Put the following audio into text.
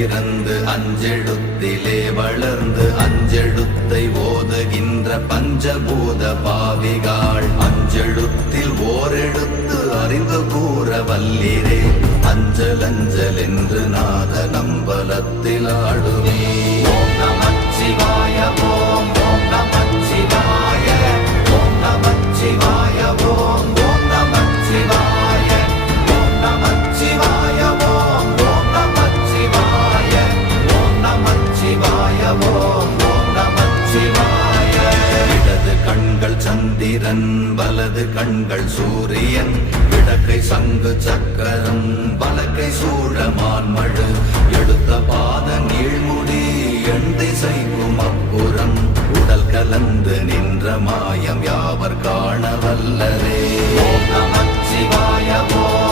பிறந்து அஞ்செழுத்திலே வளர்ந்து அஞ்செழுத்தை ஓதுகின்ற பஞ்சபூத பாவிகாள் அஞ்செழுத்தில் ஓரெழுத்து அறிந்து கூற வல்லிரே அஞ்சல் அஞ்சல் என்று நாத நம்பலத்தில் ஆடுவே. ஓம் நமச்சிவாய ஓம் ஓம் நமச்சிவாய ஓம் நமச்சிவாய ஓம் ஓம் நமச்சிவாய ஓம் நமச்சிவாய ஓம் ஓம் நமச்சிவாய ஓம் நமச்சிவாய ஓம் ஓம் நமச்சிவாய. இடது கண்கள் சந்திரன் வலது கண்கள் சூரியன் இடக்கை சங்கு சக்கரம் வலக்கை சூழமான் மழு எடுத்த பாத நீழ்முடி எண் திசைக்கும் அப்புறம் உடல் கலந்து நின்ற மாயம் யாவர் காண வல்லரே. ஓம் நமச்சிவாய ஓம்